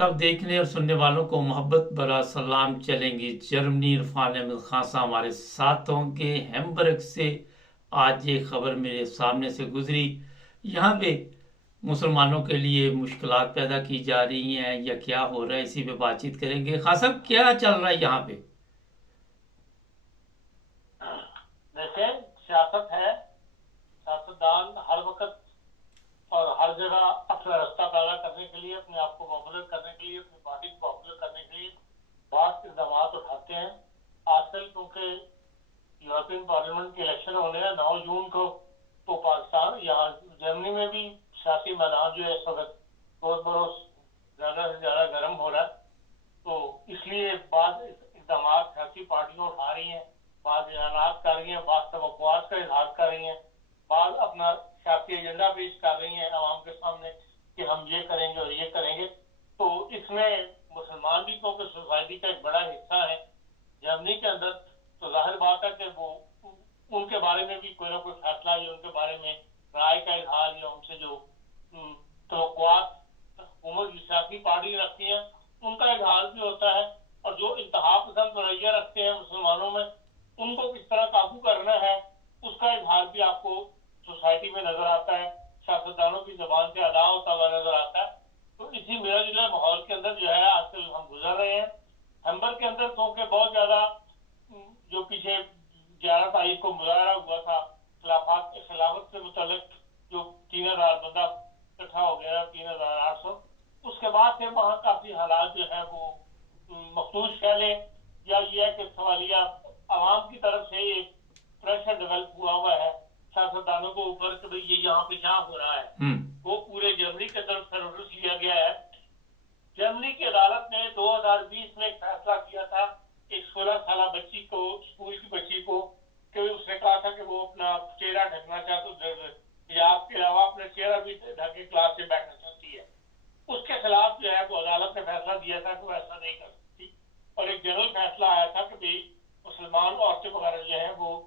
سب دیکھنے اور سننے والوں کو محبت برا سلام چلیں گے۔ جرمنی عرفان احمد خان صاحب ہمارے ساتھ ہوں گے ہیمبرگ سے۔ آج یہ خبر میرے سامنے سے گزری، یہاں پہ مسلمانوں کے لیے مشکلات پیدا کی جا رہی ہیں یا کیا ہو رہا ہے، اسی پہ بات چیت کریں گے۔ خان صاحب کیا چل رہا ہے یہاں پہ؟ دیکھیں، سیاست ہے، سیاستدان ہر وقت اور ہر جگہ اپنا رستہ پیدا کرنے کے لیے، اپنے آپ کو پاپولر کرنے کے لیے، اپنی پارٹی کو پاپولر کرنے کے لیے بعض اقدامات اٹھاتے ہیں۔ آج کل کیونکہ یورپین پارلیمنٹ کے الیکشن ہونے ہیں 9 جون کو، تو پاکستان یہاں جرمنی میں بھی سیاسی میدان جو ہے اس وقت روز بروز زیادہ سے زیادہ گرم ہو رہا ہے۔ تو اس لیے بعض اقدامات سیاسی پارٹیاں اٹھا رہی ہیں، بعض اعلانات کر رہی ہیں، بعض توقعات کا اظہار کر رہی ہیں، بعض اپنا سیاسی ایجنڈا پیش کر رہی ہیں عوام کے سامنے کہ ہم یہ کریں گے اور یہ کریں گے۔ تو اس میں مسلمان بھی کیونکہ سوسائٹی کا ایک بڑا حصہ ہے جرمنی کے اندر، تو ظاہر بات ہے کہ وہ ان کے بارے میں بھی کوئی نہ کوئی فیصلہ یا ان کے بارے میں رائے کا اظہار یا ان سے جو توقعات حکومت کی سیاسی پارٹی رکھتی ہیں ان کا اظہار بھی ہوتا ہے، اور جو انتہا پسند رویہ رکھتے ہیں مسلمانوں میں ان کو کس طرح قابو کرنا ہے اس کا اظہار بھی آپ کو سوسائٹی میں نظر آتا ہے، سیاستدانوں کی زبان سے ادا ہوتا ہوا نظر آتا ہے۔ تو اسی ملا جلا ماحول کے اندر جو ہے آج کل ہم گزر رہے ہیں۔ ہمبر کے اندر کیونکہ بہت زیادہ جو پیچھے 11 تاریخ کو مظاہرہ ہوا تھا خلافت سے متعلق، جو 3000 بندہ اکٹھا ہو گیا، 3800، اس کے بعد سے وہاں کافی حالات جو ہے وہ مخدوش کہہ لیں، یا یہ ہے کہ سوالیہ عوام کی طرف سے ایک پریشر ڈیولپ ہوا ہے سیاستدانوں کو اوپر کہ بھئی یہ یہاں پہ کیا ہو رہا ہے، وہ پورے جرمنی کے طرف سے نوٹس لیا گیا ہے۔ جرمنی کی عدالت نے 2020 میں ایک فیصلہ کیا تھا ایک 16 سالہ بچی کو، اسکول کی بچی کو، کہ اس نے کہا تھا کہ وہ اپنا چہرہ ڈھکنا چاہتا، حجاب کے علاوہ اپنا چہرہ بھی ڈھک کے کلاس سے بیٹھنا چاہتی ہے۔ اس کے خلاف جو ہے وہ عدالت نے فیصلہ دیا تھا کہ وہ ایسا نہیں کر سکتی، اور ایک جنرل فیصلہ آیا تھا کہ بھئی مسلمان عورتیں وغیرہ جو ہیں وہ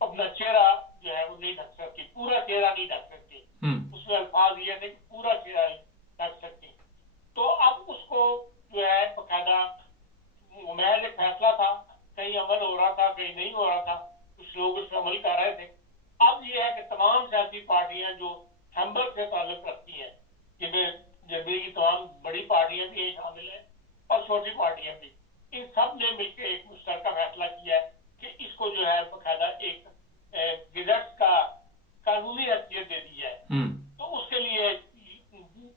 اپنا چہرہ جو ہے وہ نہیں ڈھک سکتی، پورا چہرہ نہیں ڈھک سکتی۔ اس میں الفاظ یہ تھے کہ پورا چہرہ نہیں ڈھک سکتی۔ تو اب اس کو جو ہے باقاعدہ محض ایک فیصلہ تھا، کہیں عمل ہو رہا تھا کہیں نہیں ہو رہا تھا، کچھ لوگ اس پر عمل کر رہے تھے۔ اب یہ ہے کہ تمام سیاسی پارٹیاں جو ہیمبرگ سے تعلق رکھتی ہیں، جن میں جرمنی کی تمام بڑی پارٹیاں بھی ہیں شامل ہیں اور چھوٹی پارٹیاں بھی، ان سب نے مل کے ایک مشترکہ فیصلہ کیا ہے کہ اس کو جو ہے باقاعدہ ایک گزٹ کا قانونی حیثیت دے دی جائے۔ تو اس کے لیے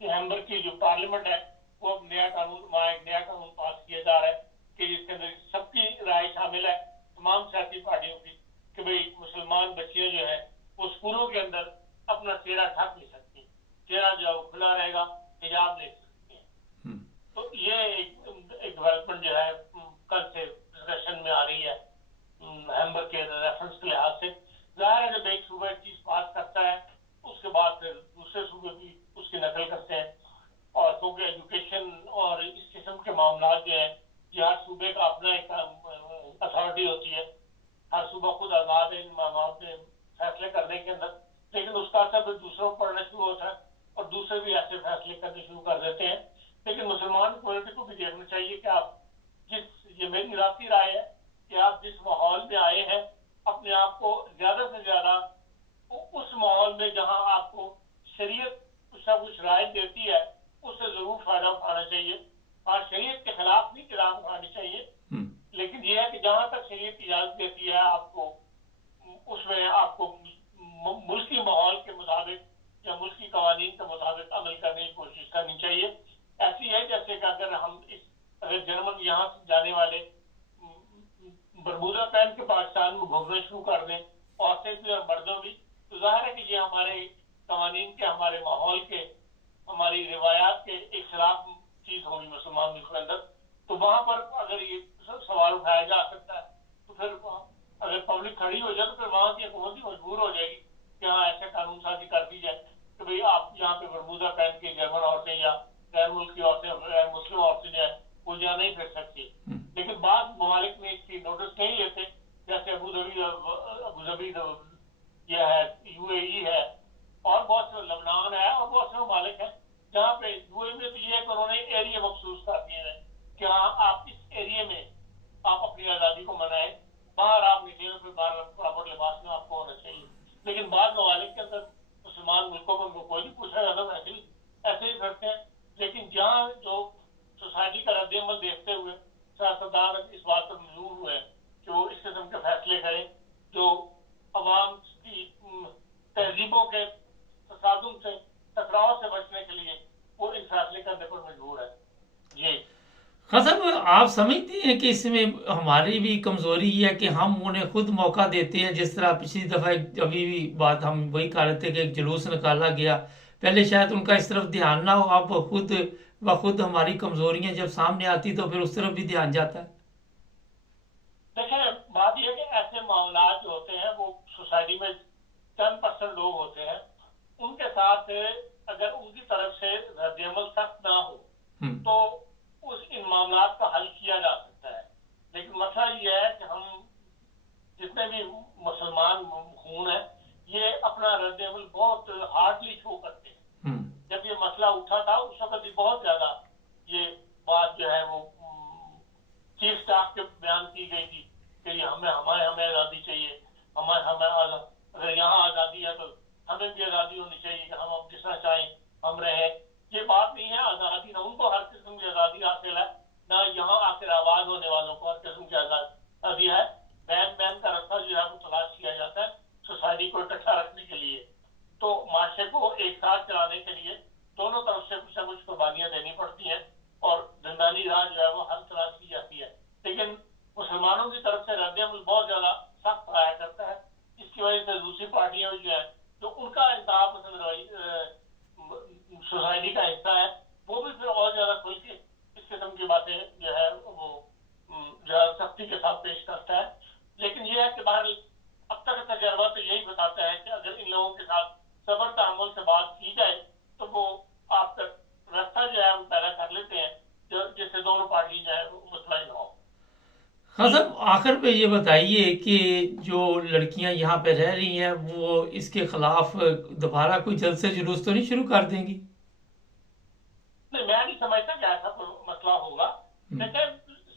ہیمبرگ کی جو پارلیمنٹ ہے وہ نیا قانون پاس کیا جا رہا ہے کہ جس کے اندر سب کی رائے شامل ہے، تمام سیاسی پارٹیوں کی، کہ بھئی مسلمان بچیاں جو ہیں وہ اسکولوں کے اندر اپنا چہرہ ڈھک نہیں سکتی، چہرہ جو ہے وہ کھلا رہے گا، حجاب لے سکتی ہیں۔ تو یہ ایک ڈیولپمنٹ جو ہے کل سے ڈسکشن میں آ رہی ہے ہیمبرگ کے ریفرنس کے لحاظ سے۔ ظاہر ہے جب ایک صوبہ ایک چیز پاس کرتا ہے اس کے بعد پھر دوسرے صوبے بھی اس کی نقل کرتے ہیں، اور کیونکہ ایجوکیشن اور اس قسم کے معاملات جو ہیں یہ ہر صوبے کا اپنا ایک اتھارٹی ہوتی ہے، ہر صوبہ خود آزاد ہے ان معاملات میں فیصلے کرنے کے اندر، لیکن اس کا اثر پھر دوسروں کو پڑھنا شروع ہوتا ہے اور دوسرے بھی ایسے فیصلے کرنے شروع کر دیتے ہیں۔ لیکن مسلمان کمیونٹی کو بھی دیکھنا چاہیے کہ آپ یہ میری ذاتی رائے ہے کہ آپ جس ماحول میں آئے ہیں اپنے آپ کو زیادہ سے زیادہ اس ماحول میں جہاں آپ کو شریعت کچھ نہ کچھ رائے دیتی ہے اس سے ضرور فائدہ اٹھانا چاہیے، اور شریعت کے خلاف نہیں کتاب اٹھانی چاہیے، لیکن یہ ہے کہ جہاں تک شریعت اجازت دیتی ہے آپ کو اس میں آپ کو ملکی ماحول کے مطابق یا ملکی قوانین کے مطابق عمل کرنے کی کوشش کرنی چاہیے۔ ایسی ہے جیسے کہ اگر جرمن یہاں سے جانے والے برمودا پہن کے پاکستان میں گھومنا شروع کر دیں، عورتیں بھی اور مردوں بھی، تو ظاہر ہے کہ یہ ہمارے قوانین کے، ہمارے ماحول کے، ہماری روایات کے ایک خلاف چیز ہوگی مسلمان ملک کے اندر۔ تو وہاں پر اگر یہ سوال اٹھایا جا سکتا ہے تو پھر اگر پبلک کھڑی ہو جائے تو پھر وہاں کی حکومت بھی مجبور ہو جائے گی کہ ہاں ایسے قانون سازی کر دی جائے کہ بھئی آپ یہاں پہ برمودا پہن کے جرمن عورتیں یا غیر ملکی عورتیں، غیر مسلم عورتیں جو ہیں وہ جہاں نہیں پھر سکتی۔ لیکن بعض ممالک میں اس کی نوٹس نہیں لیتے، جیسے ابوظہبی یہ ہے، یو اے ای ہے، اور بہت سے لبنان ہے اور بہت سے ممالک ہیں جہاں پہ یو اے میں تو یہ ہے کہ انہوں لیکن جہاں جو سوسائٹی کا رد عمل دیکھتے ہوئے سیاستدان اس بات پر مجبور ہوئے کہ وہ اس قسم کے فیصلے کریں جو عوام کی تہذیبوں کے تصادم سے ٹکراؤ سے بچنے کے لیے وہ ان فیصلے کرنے پر مجبور ہے. جی خان صاحب، آپ سمجھتے ہیں کہ اس میں ہماری بھی کمزوری یہ ہے کہ ہم انہیں خود موقع دیتے ہیں؟ جس طرح پچھلی دفعہ ابھی بھی بات ہم وہی کر رہے تھے کہ ایک جلوس نکالا گیا، پہلے شاید ان کا اس طرف دھیان نہ ہو، اب خود بخود ہماری کمزوریاں جب سامنے آتی تو پھر اس طرف بھی دھیان جاتا ہے. دیکھیں، بات یہ ہے کہ ایسے معاملات جو ہوتے ہیں وہ سوسائٹی میں 10% لوگ ہوتے ہیں، ان کے ساتھ اگر ان کی طرف سے رد عمل سخت نہ ہو تو ان معاملات کا حل کیا جا سکتا ہے. لیکن مسئلہ یہ ہے کہ ہم جتنے بھی مسلمان خون ہیں یہ اپنا رد عمل بہت ہارڈلی شو کرتے ہیں. جب یہ مسئلہ اٹھا تھا اس وقت بھی بہت زیادہ یہ بات جو ہے وہ چیف اسٹاف کے بیان کی گئی تھی کہ یہ ہمیں آزادی چاہیے، اگر یہاں آزادی ہے تو ہمیں بھی آزادی ہونی چاہیے کہ ہم اب جس طرح چاہیں ہم رہیں. یہ بات نہیں ہے، آزادی نہ ان کو ہر قسم کی آزادی حاصل ہے، نہ یہاں آ کر آباد ہونے والوں کو ہر قسم کی آزادی ہے. بین کا راستہ جو ہے وہ تلاش کیا جاتا ہے سوسائٹی کو اکٹھا رکھنے کے لیے. تو معاشرے کو ایک ساتھ چلانے کے لیے دونوں طرف سے کچھ نہ کچھ قربانیاں دینی پڑتی ہیں اور زندانی راہ جو ہے وہ ہر تلاش کی جاتی ہے. لیکن مسلمانوں کی طرف سے رد عمل بہت زیادہ سخت آیا کرتا ہے، جس کی وجہ سے دوسری پارٹیاں جو ہے جو ان کا انتہا پسند سوسائٹی کا حصہ ہے وہ بھی پھر اور زیادہ کھل کے اس قسم کی باتیں جو ہے وہ زیادہ سختی کے ساتھ پیش کرتا ہے. لیکن یہ ہے کہ بہرحال اب تک کا تجربہ تو یہی بتاتا ہے کہ اگر ان لوگوں کے ساتھ صبر تحمل سے بات کی جائے تو وہ آپ کا راستہ جو ہے وہ پیدا کر لیتے ہیں جس سے دونوں پارٹی جو ہے وہ مطمئن ہو. خان صاحب، آخر پہ یہ بتائیے کہ جو لڑکیاں یہاں پہ رہ رہی ہیں وہ اس کے خلاف دوبارہ کوئی جلد سے جلوس تو نہیں شروع کر دیں گی؟ نہیں، میں نہیں سمجھتا کہ ایسا کوئی مسئلہ ہوگا. لیکن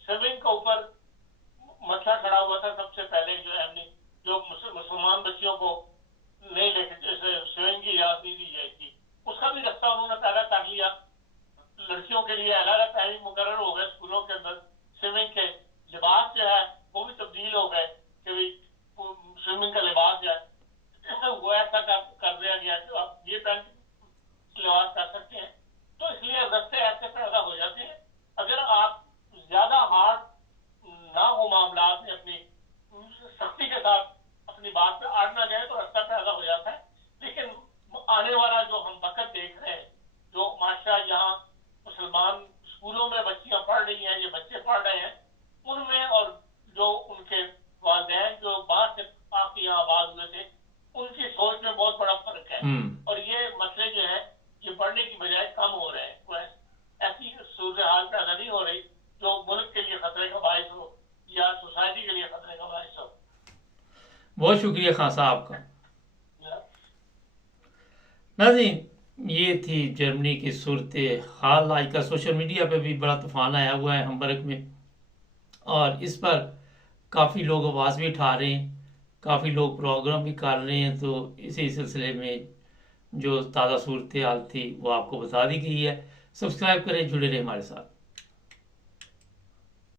سوئمنگ کے اوپر مسئلہ کھڑا ہوا تھا سب سے پہلے جو مسلمان بچیوں کو نہیں لے کے جیسے سوئمنگ کی اجازت نہیں دی جائے گی، اس کا بھی راستہ انہوں نے پیدا کر لیا. لڑکیوں کے لیے علیحدہ ٹائم مقرر ہو گئے اسکولوں کے اندر، سوئمنگ کے لباس جو ہے وہ بھی تبدیل ہو گئے کہ سوئمنگ کا لباس جو ہے وہ ایسا کر دیا گیا کہ آپ یہ پہن لباس کر سکتے ہیں. تو اس لیے رستے ایسے پیدا ہو جاتے ہیں. اگر آپ زیادہ ہارڈ نہ ہو معاملات میں اپنی سختی کے ساتھ اپنی بات پہ اڑ نہ جائے تو راستہ پیدا ہو جاتا ہے. لیکن آنے والا جو ہم وقت دیکھ رہے ہیں، جو معاشرہ یہاں مسلمان اسکولوں میں بچیاں پڑھ رہی ہیں، یہ بچے پڑھ رہے ہیں، ان میں اور جو ان کے والدین جو باہر سے آ کے یہاں آباد ہوئے تھے ان کی سوچ میں بہت بڑا فرق ہے. اور یہ مسئلے جو ہے یہ بڑھنے کی بجائے کم ہو رہے ہیں. کوئی ایسی صورتحال پیدا نہیں ہو رہی جو ملک کے لیے خطرے کا باعث ہو یا سوسائٹی کے لیے خطرے کا باعث ہو. بہت شکریہ خان صاحب کا. ناظرین، یہ تھی جرمنی کی صورت حال. آج کا سوشل میڈیا پہ بھی بڑا طوفان آیا ہوا ہے ہمبرگ میں، اور اس پر کافی لوگ آواز بھی اٹھا رہے ہیں، کافی لوگ پروگرام بھی کر رہے ہیں. تو اسی سلسلے میں جو تازہ صورت حال تھی وہ آپ کو بتا دی گئی ہے. سبسکرائب کریں، جڑے رہیں ہمارے ساتھ.